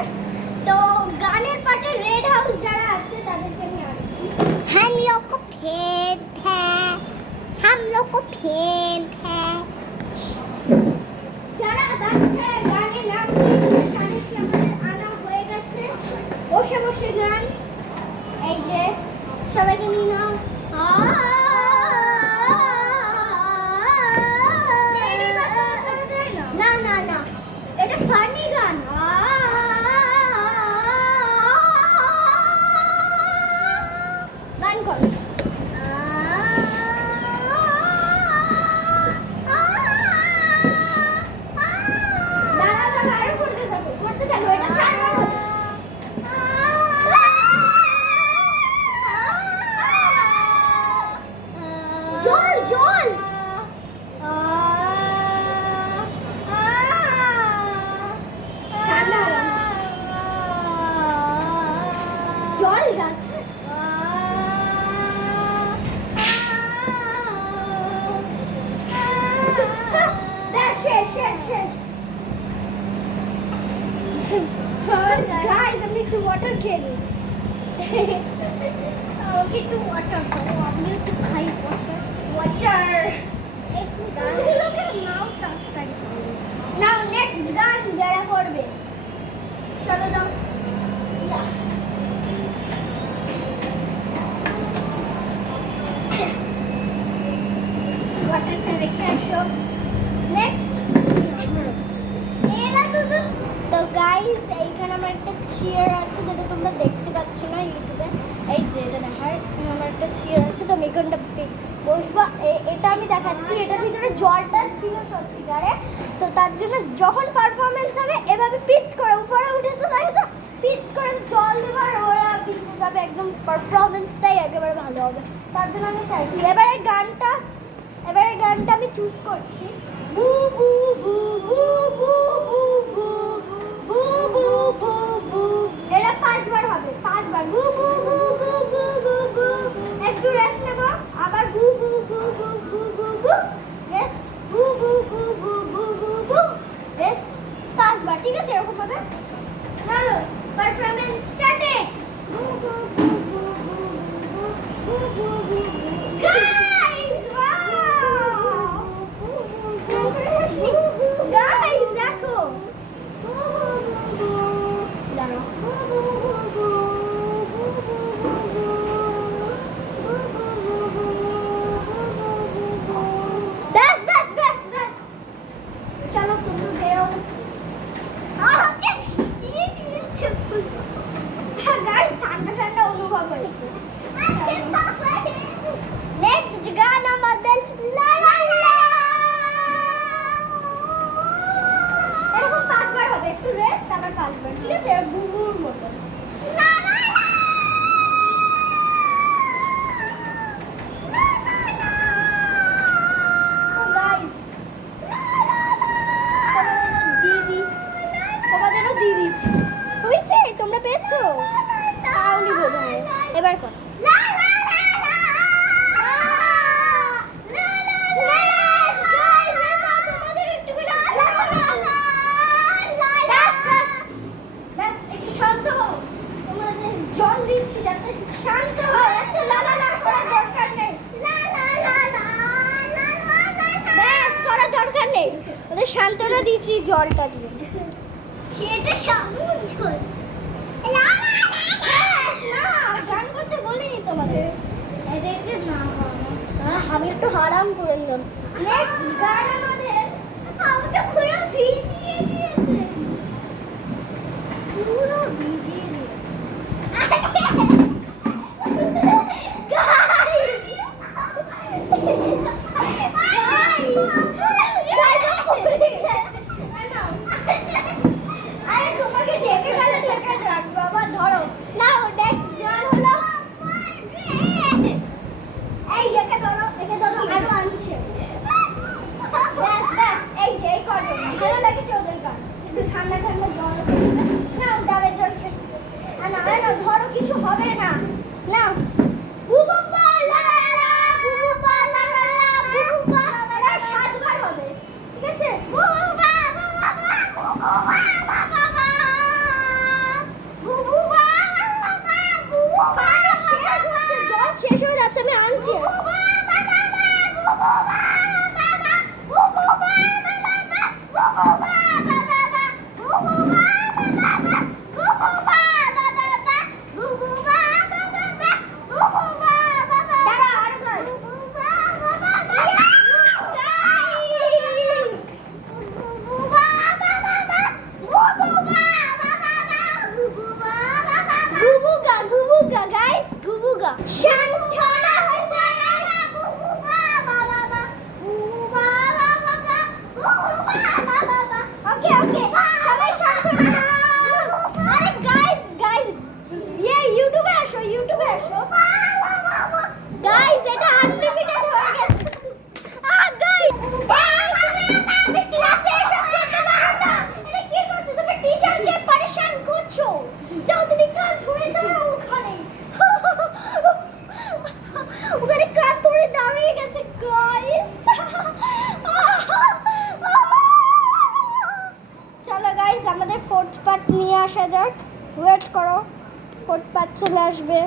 আছে। তো গানের পার্টে রেড হাউস যারা আছে তাদেরকে আমি আনছি। हम लोग को फेंक है, हम लोग को फेंक है। যারা বাচ্চারা গানে নাম দিয়েছে তাদেরকে আমাদের আনা হয়ে গেছে। বসে বসে গান, এই যে সবাইকে নিয়ে নাও। না না না, এটা ফানি গান। গান করো। দাঁড়াও দাঁড়াও, আরো করতে থাকো করতে থাকো, এটা চারবার হবে। জল জল ঠান্ডা হলো না। জল যাচ্ছে। ব্যাস, শেষ শেষ শেষ। গাইস, আমি একটু ওয়াটার খেয়ে নিই। আমাকে একটু ওয়াটার দাও, আমি একটু খাই ওয়াটার। ওয়াটার নাও তাড়াতাড়ি। নাও নেক্সট গান যারা করবে, চলো দাও। ওয়াটারটা রেখে আসো। নেক্সট তো গাইস, এইখানে আমার একটা চেয়ার আছে যেটা তোমরা দেখতে পাচ্ছ না ইউটিউবে। এই যে এটা দেখায়, আমার একটা চেয়ার আছে, তো আমি এখানটা বসবো। এটা আমি দেখাচ্ছি, এটার ভিতরে জলটা ছিল সত্যিকারে। তো তার জন্য যখন পারফরমেন্স হবে এভাবে পিচ করে উপরে উঠেছে, তাই তো পিচ করে জল দেবার, ওরা পিচে যাবে, একদম পারফরমেন্সটাই একেবারে ভালো হবে। তার জন্য আমি চাইছি এবারে গানটা আমি চুজ করছি। বু বু বু বু বু বু বু বু বু বু বু, এটা 5 বার হবে, 5 বার। বু বু বু বু বু বু বু, একটু রেস্ট নেব, আবার বু বু বু বু বু বু বু, রেস্ট, বু বু বু বু বু বু বু, রেস্ট, 5 বার। ঠিক আছে, এরকম হবে। চলো পারফরম্যান্স স্টার্টে। বু বু বু বু বু বু বু বু, গাইস ওয়াও, গাইস দেখো। ব্যাস ব্যাস ব্যাস ব্যাস, চলো তুমি বেরো। আমাকে ভিজিয়ে দিয়েছে গাইস, ঠান্ডা ঠান্ডা অনুভব হয়েছে। নেক্সট গান আমাদের লা লা লা, এরকম 5 বার হবে, একটু রেস্ট, আবার 5 বার। ঠিক আছে, বুবুর মতো। লা লা লা, ও গাইস, তোমাদেরও দিয়ে দিচ্ছি। হয়েছে, তোমরা পেয়েছো? পাওনি বোধহয়, এবার কর। জল দিচ্ছি যাতে শান্ত হয়, এত লালালা করার দরকার নেই। ব্যাস, করার দরকার নেই, ওদের সান্ত্বনা দিচ্ছি জলটা দিয়ে। সেটা সামুন ঝোল। না গান করতে বলিনি তোমাদের, এদেরকে না আমি একটু হারাম করে দিলাম। নেক্সট গান আমাদের, আমাকে পুরো ভিজিয়ে দিয়েছে, পুরো ভিজিয়ে দিয়েছে। আরে তোমাকে ঢেকে গেলে ঢেকে যাক বাবা, ধরো নাও। নেক্সট গান হলো, এই একে ধরো আরো আনছে। ব্যাস ব্যাস, এই যে এই কত ভালো লাগছে ওদের গান, একটু ঠান্ডা ঠান্ডা জল নাও, ডাবের জল খেয়ে না না, ধরো কিছু হবে না, নাও। বুবুপা লা লা লা, বুবুপা লা লা লা, বুবুপা, এটা 7 বার হবে। ঠিক আছে, বুবুপা বুবুপা বুবুপা বুবুপা। ওখানে কান ধরে দাঁড়িয়ে গেছে গাইস। চলো গাইস আমাদের ফোর্থ পার্ট নিয়ে আসা যাক, ওয়েট করো, ফোর্থ পার্ট চলে আসবে।